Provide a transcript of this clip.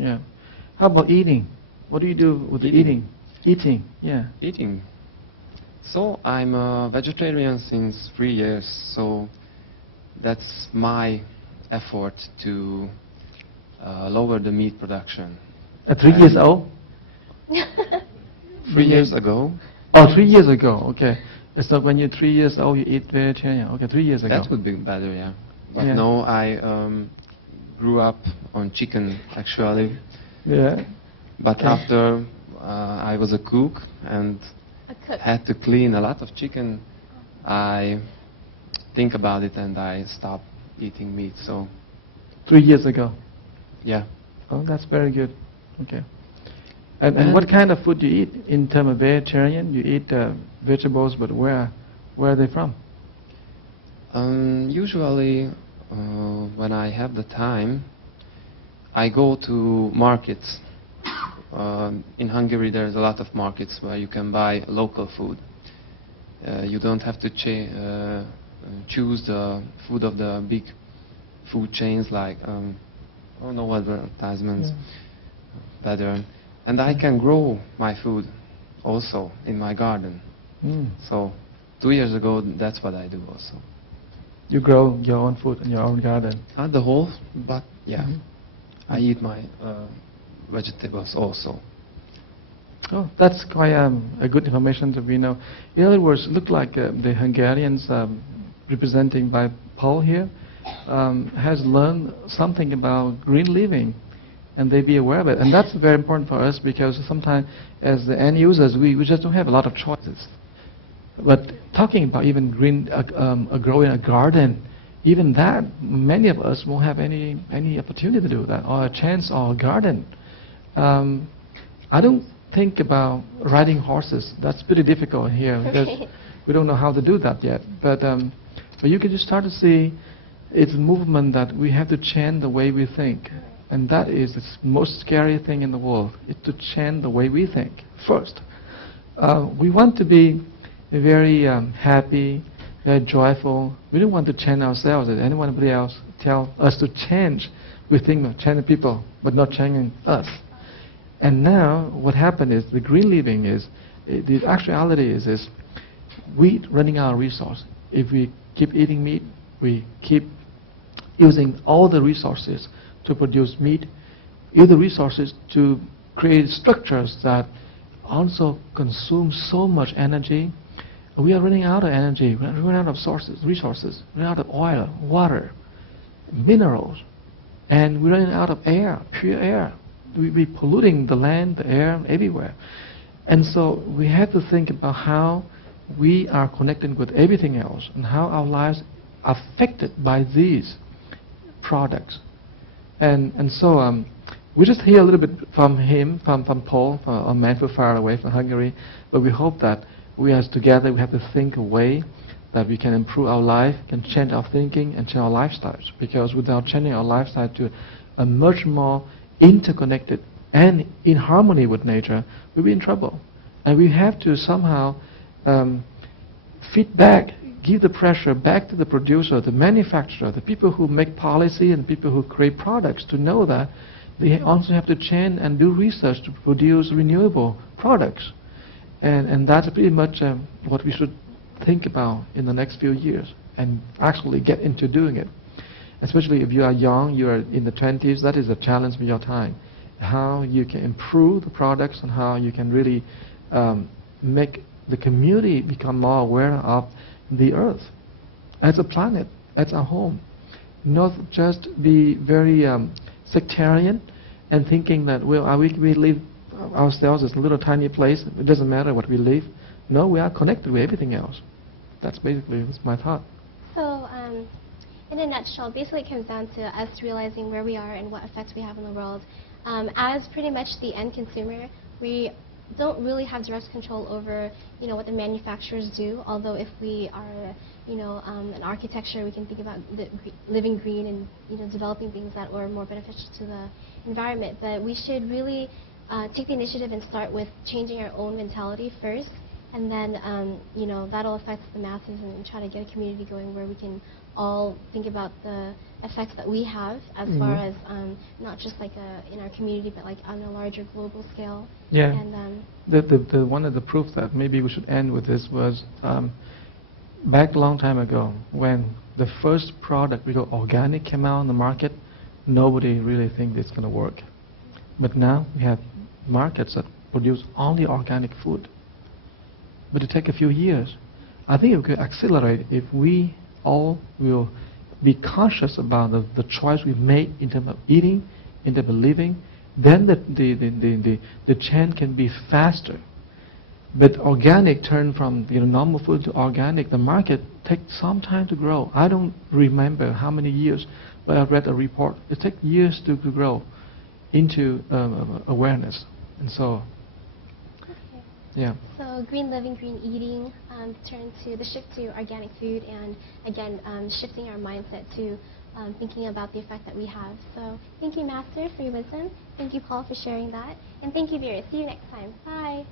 Yeah. How about eating? What do you do with the eating? Eating, yeah. Eating. So I'm a vegetarian since 3 years, so that's my effort to lower the meat production. At 3 years old? 3 years ago. Oh, 3 years ago, okay. So when you're 3 years old, you eat vegetarian. Okay, 3 years ago. That would be better, yeah. But yeah. no, I grew up on chicken, actually. Yeah. But okay. after I was a cook and had to clean a lot of chicken, I think about it and I stopped eating meat. So 3 years ago. Yeah. Oh, that's very good. Okay. And what kind of food do you eat in terms of vegetarian? You eat vegetables, but where are they from? Usually, when I have the time, I go to markets. In Hungary, there's a lot of markets where you can buy local food. You don't have to choose the food of the big food chains like, oh no advertisements, better. And I can grow my food also in my garden. So 2 years ago, that's what I do also. You grow your own food in your own garden? Not the whole, but yeah. I eat my vegetables also. Oh, that's quite a good information to we know. In other words, look like the Hungarians representing by Paul here has learned something about green living, and they be aware of it. And that's very important for us because sometimes as the end users, we just don't have a lot of choices. But talking about even green, growing a garden, even that, many of us won't have any opportunity to do that, or a chance, or a garden. I don't think about riding horses. That's pretty difficult here because we don't know how to do that yet. But you can just start to see it's a movement that we have to change the way we think. And that is the most scary thing in the world, is to change the way we think first. We want to be very happy, very joyful. We don't want to change ourselves as anybody else tell us to change. We think of changing people, but not changing us. And now what happened is the green living is, the actuality is we running out of resource. If we keep eating meat, we keep using all the resources to produce meat, use the resources to create structures that also consume so much energy. We are running out of energy, we're running out of resources, running out of oil, water, minerals, and we're running out of air, pure air. We're polluting the land, the air, everywhere. And so we have to think about how we are connected with everything else and how our lives are affected by these products. And so we just hear a little bit from him, from Paul, from a man from far away from Hungary, but we hope that we as together we have to think a way that we can improve our life, can change our thinking and change our lifestyles. Because without changing our lifestyle to a much more interconnected and in harmony with nature, we'll be in trouble. And we have to somehow feed back, give the pressure back to the producer, the manufacturer, the people who make policy and people who create products to know that they also have to change and do research to produce renewable products. And that's pretty much what we should think about in the next few years and actually get into doing it. Especially if you are young, you are in the 20s, that is a challenge for your time. How you can improve the products and how you can really make the community become more aware of the earth as a planet, as a home. Not just be very sectarian and thinking that, well, we live ourselves as a little tiny place, it doesn't matter what we live. No, we are connected with everything else. That's my thought. So, in a nutshell, basically it comes down to us realizing where we are and what effects we have on the world. As pretty much the end consumer, we don't really have direct control over, what the manufacturers do. Although if we are, an architecture, we can think about living green and, developing things that are more beneficial to the environment. But we should really take the initiative and start with changing our own mentality first, And then, you know, that'll affect the masses and try to get a community going where we can all think about the effects that we have as far as not just like in our community, but like on a larger global scale. Yeah. And The one of the proof that maybe we should end with this was back a long time ago when the first product we call organic came out on the market, nobody really think it's going to work. But now we have markets that produce only organic food. But it take a few years. I think it could accelerate if we all will be conscious about the choice we make in terms of eating, in terms of living. Then the chain can be faster. But organic turn from normal food to organic, the market takes some time to grow. I don't remember how many years, but I read a report. It takes years to grow into awareness. And so, yeah. So green living, green eating, turn to the shift to organic food, and again, shifting our mindset to thinking about the effect that we have. So thank you, Master, for your wisdom. Thank you, Paul, for sharing that. And thank you, viewers. See you next time. Bye.